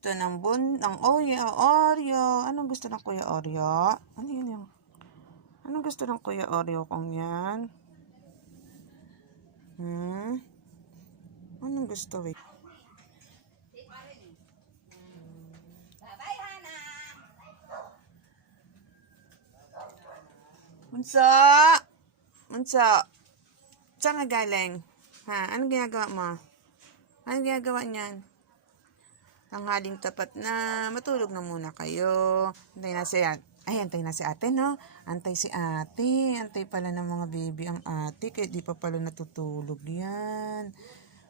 gusto ng Oreo? Anong gusto ng Kuya Oreo? Ano yun yung? Anong gusto ng Kuya Oreo kong yan? Anong gusto, wait? Bunso! Bunso! Saan ka galing? Ha? Anong ginagawa mo? Anong ginagawa niyan? Tanghaling tapat na. Matulog na muna kayo. Antay na si ate. Ay, antay na si ate, no? Antay si ate. Antay pala ng mga baby ang ate. Kaya di pa pala natutulog yan.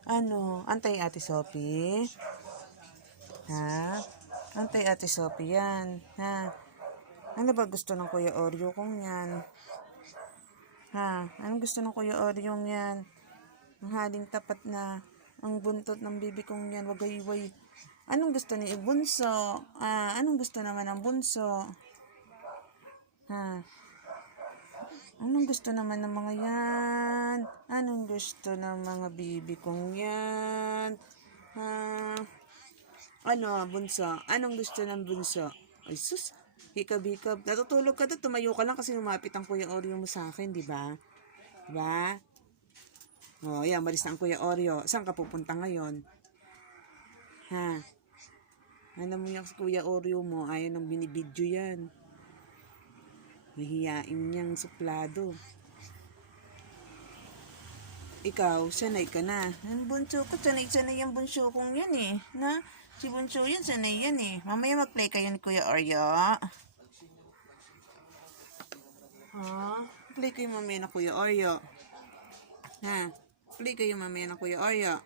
Ano? Antay ate Sophie? Ha? Antay ate Sophie yan. Ha? Ano ba gusto ng Kuya Oreo kong yan? Ha? Anong gusto ng Kuya Oreo yan? Ang haling tapat na. Ang buntot ng bibi kong yan. Wagayway. Anong gusto ni Bunso? Anong gusto naman ng Bunso? Ha? Anong gusto naman ng mga yan? Anong gusto ng mga bibi kong yan? Ha? Ano, Bunso? Anong gusto ng Bunso? Ay, sus. Hikab-hikab. Natutulog ka doon. Tumayo ka lang kasi lumapit ang Kuya Oreo mo sa akin, di ba? Di ba? Oh, yan. Malis na ang Kuya Oreo. Saan ka pupunta ngayon? Ha? Ano mo yung Kuya Oreo mo? Ayaw nang binibidyo yan. Nahiyain niyang suplado. Ikaw, sanay ka na. Ang bunso ko, sanay-sanay yung bunso kong yan eh. Na? Si bunso yan, sanay yan eh. Mamaya mag-play kayo ni Kuya Oreo. Ha? Play kayo mamaya na Kuya Oreo. Ha? Play kayo mamaya na Kuya Oreo.